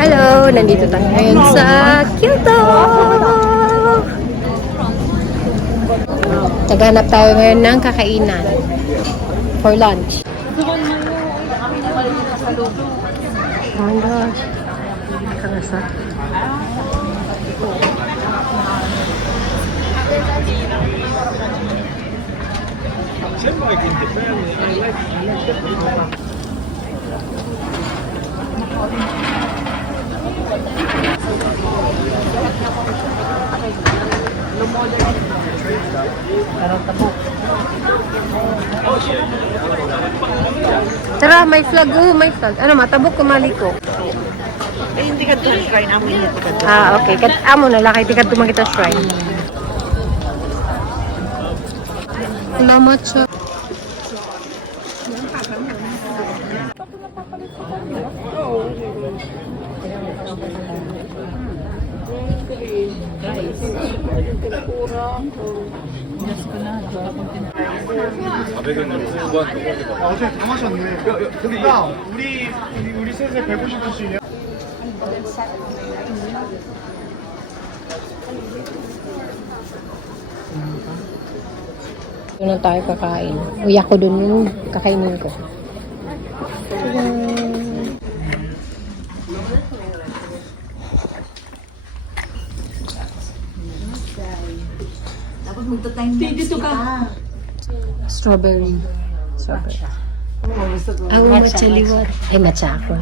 Hello! Nandito tayo ngayon sa Kyoto! Naghanap tayo ngayon ng kakainan for lunch. Oh my gosh! Karasa. Tara, may flag. Oh, may flag. Ano, matabok kumali ko. Eh, hindi ka doon shrine. Amo yun. Okay. Amo na lang. Kaya tigad kita shrine. Salamat siya. 어제 다 마셨네. 야, 우리 셋에 150도씩이냐? Doon na tayo kakain. Uyak ko dun yung kakainin ko. Tapos magta-time dito ka. Strawberry. Ako matcha liwat. Ay, matcha ako.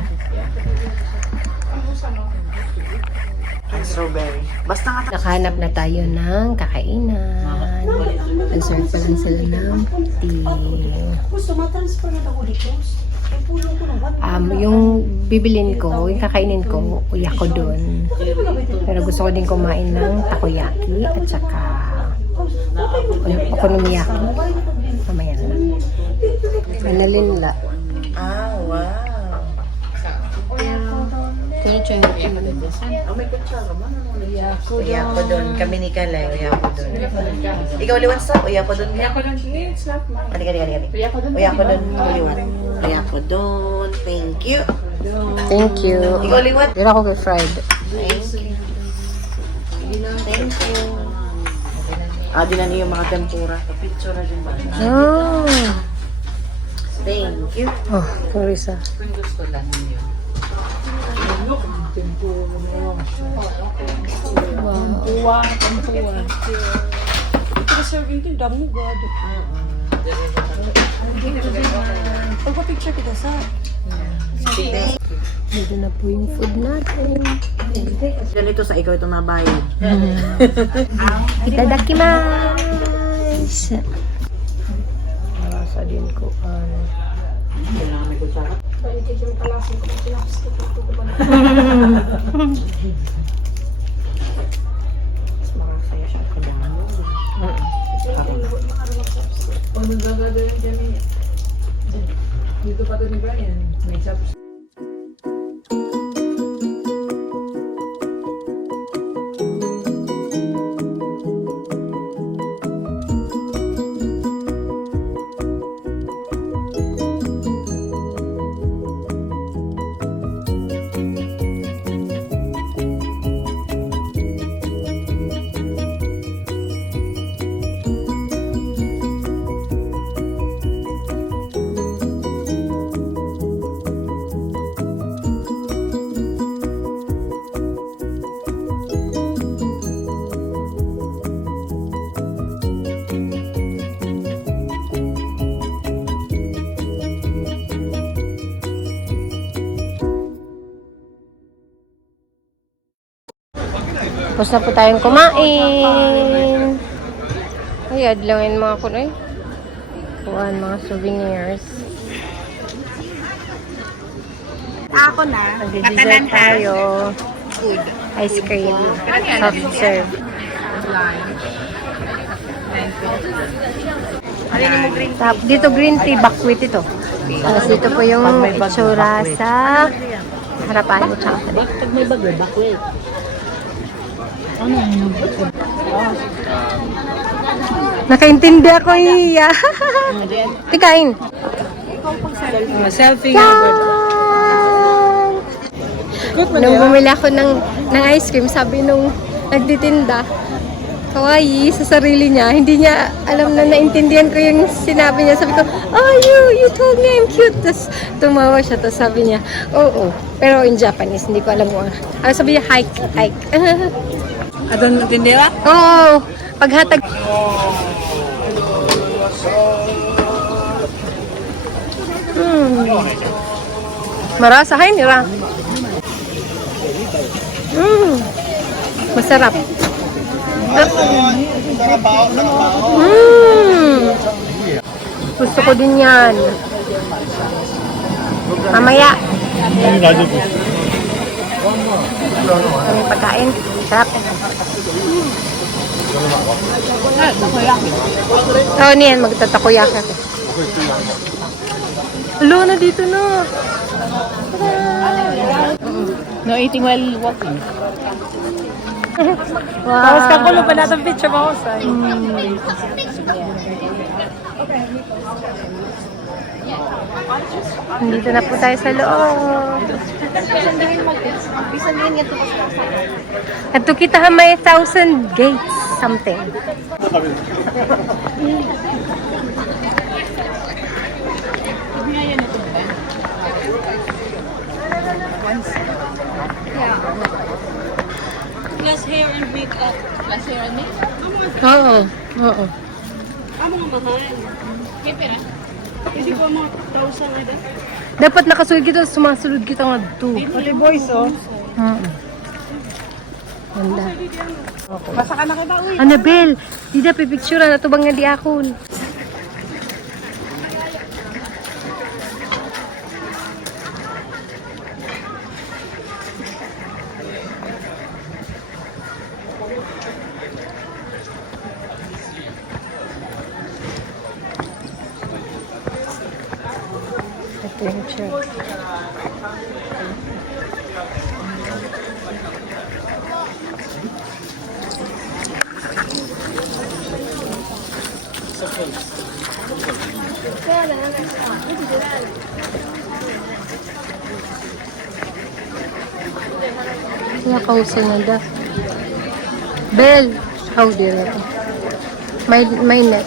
Strawberry. Basta nga. Nakahanap na tayo ng kakainan. Nag-serve pa lang sila ng tea. Yung bibilin ko, yung kakainin ko, uyak ko dun. Pero gusto ko din kumain ng takoyaki at saka okonomiyaki. Mamaya na. Analinla. Ah, wow. Oh, may kutsara man. Uyako doon. Kami ni Kalay. Uyako doon. Ikaw liwan sa? Uyako doon. Uyako doon. Kali. Uyako doon. Liwan. Uyako doon. Thank you. Thank you. Ikaw liwan. Dira ko kay fried. Thank you. Di na niyo yung mga tempura. Picture na din ba? Oh. Thank you. Oh, Carissa. Wow. Serving din damo god. Pagpa-picture kita sa. Dito na po yung food natin. Ganito sa ikaw itong nabayad. Itadakimasu. Nasa din ko. Kailangan may kutsara. Makasaya siya. Kailangan mo. Dito pa to ni Brian. May chops. Tapos na po tayong kumain. Ay, adlawin mga kunoy. Kuhaan mga souvenirs. Ako na. Mag-dessert tayo. Food. Ice cream. Soft serve. Dito green tea, buckwheat ito. Tapos dito po yung itsura sa harapan mo. Tsaka sa dito. Pag may bago, bakwet. Nakaintindi ako, iya. Tikain. Selfie Yan! Nung bumili ako ng ice cream, sabi nung nagtitinda, kawaii sa sarili niya. Hindi niya alam na naintindihan ko yung sinabi niya. Sabi ko, oh, you told me I'm cute. Tapos tumawa siya. Tapos sabi niya, oo. Pero in Japanese, hindi ko alam mo. Ano sabi niya, hike. Adon tindera? Oo. Paghatag. Marasa, hay nira. Masarap. Gusto ko din yan. Mamaya. Kami pagkain. Sarap. Oo, niyan. Magtatakoyaki ako. Hello na dito na. No eating while walking. Wow. Tapos kakulo pa natin picture mo sa. Dito na po tayo sa loob. At to kita may 1,000 gates something. Less hair and makeup. Less hair and makeup? Oo. Oo. Amo nga mahal. Kaya pera? Hindi ko mga 1,000 na dahil. Dapat nakasulod kita, sumasulod kita nga dito. Pati boys, oh. Ganda. Basa ka na kita, uy. Annabelle, di na pipicturean na ito bang nga di akon. Ito yung church. Kaya kausay na da. Bell! How dare you? My net.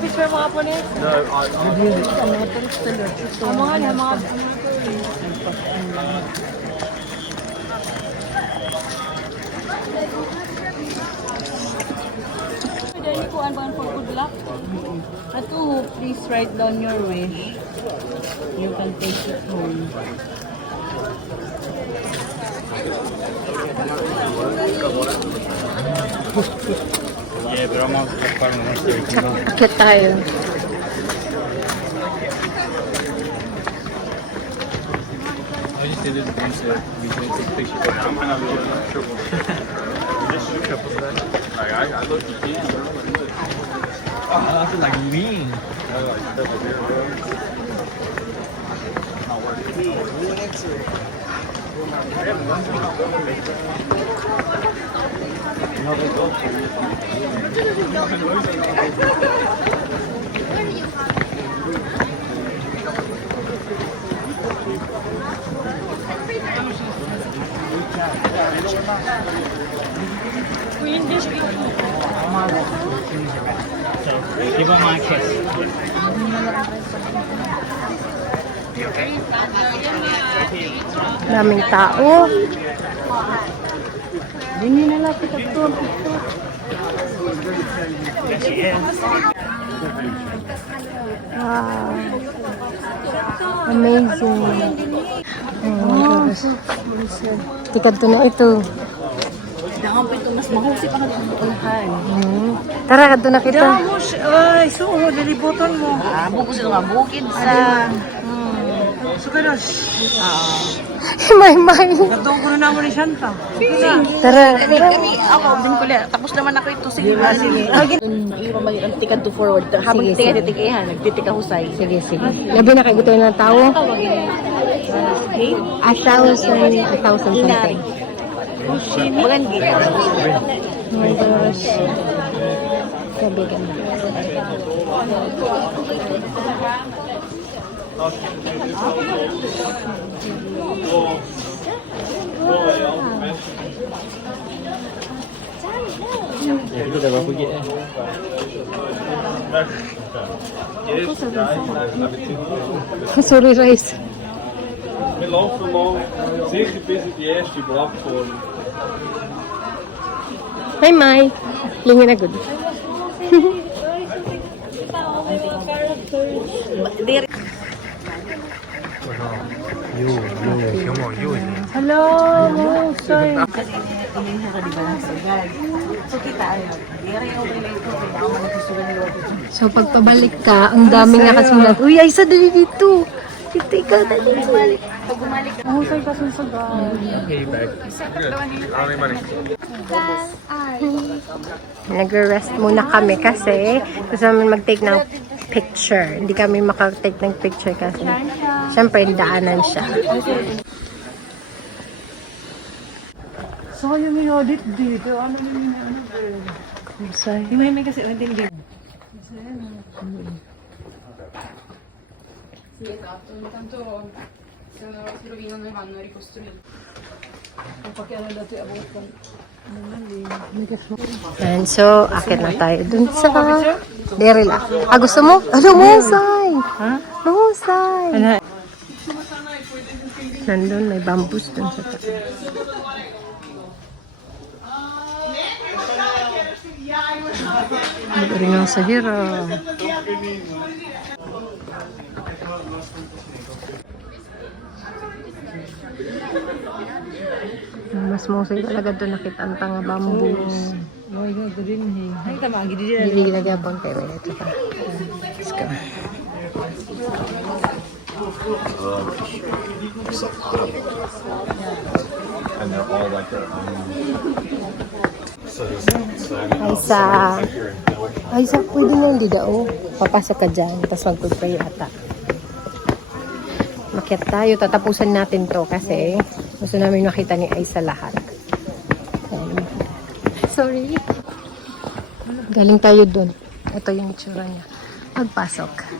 Picture mga po niya. Mga niya, mga Dahil ko ang for good luck. At please write down your wish. You can take it home. Akit tayo. Give him my kiss. Daming tao. Hindi na lang kita to. Wow. Amazing. Tikad to na ito. Nakampit ko mas mahusip ang nagpupunhan. Tara, kadto na kita. Ay, suho, dilibutan mo. Buko sila nga bukid sa... Sukaros. May. Gatong ko na naman ni Shanta. Tara. Kami, ako, din ko lang. Tapos naman ako ito. Sige, sige. Iba mag ang tikad to forward. Habang Sige, tikad, tikihan. Nagtitika husay. Sige. Labi na kayo ng tao. 1,000 something. Magandi. Oh my gosh. Sabi ka na. Sorry, rice. Wir laufen mal sicher bis in die erste Plattform. Hi, Mai. Lingi na good. Hello, sorry. Kasi inihin ka di ba ng sugal. So kita ano, yari yung relate ko, kaya ako nagsusugal ni Lord. So, pagpabalik ka, ang daming nakasulat. Uy, ay, sa dali dito. Dito, ikaw na dito. Pag bumalik ka, Oh, sorry, kasusagal. Nagre-rest muna kami kasi gusto namin mag-take ng picture. Hindi kami makatake ng picture kasi syempre daanan siya. Sayang yung audit dito. Ano yung ano? Sorry. may kasi hindi. And so, akit na tayo dun sa dere lang. Ah, gusto mo? Ano, mahusay? Ha? Mahusay. Nandun, may bambus dun sa taas. Rin ang sa hira. Mas mahusay talaga doon nakita ang tanga bamboo. Oh, ikaw ito din eh. Ay, tama. Gidi din. Hindi ginagabang kayo. Ito pa. Let's go. And they're all like their own. Aysa, pwede nga hindi daw. Papasok ka dyan, tapos mag-pray ata. Makiat tayo, tatapusan natin to kasi gusto namin makita ni Aysa lahat. Ayan. Sorry. Galing tayo dun. Ito yung itsura niya. Magpasok.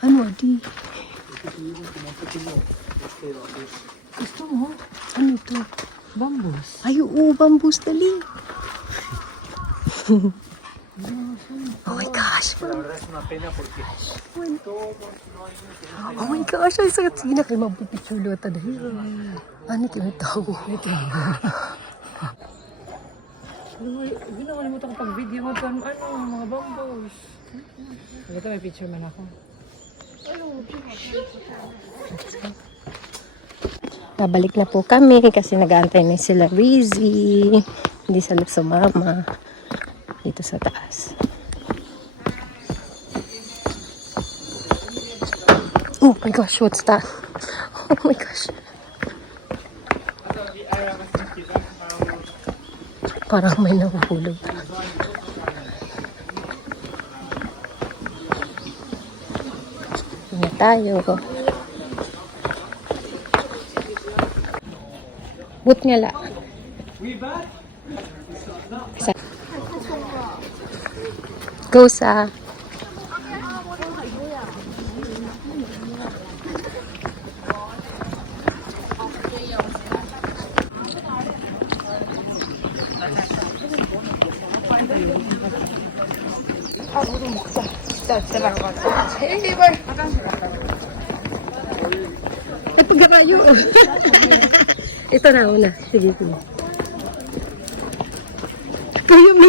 Ano, di? Gusto mo? Ano ito? Bambus. Ay, oo, bambus, dali. Oh my gosh. Oh my gosh, ay sakit. Sige na kayo magpipicture ata dahil. Ano tinatago? Hindi na kalimutan ko pag-video mo. Ano, mga bambus. Ito, may picture man ako. Babalik na po kami kasi nag-aantay na sila Rizzy. Hindi sa loob sumama. Dito sa taas. Oh my gosh, what's that? Oh my gosh. Parang may nahuhulog. Ingat tayo. But nga la. Go sa. Ito garayo. Ito na una. Sige, sige. Kayo mo.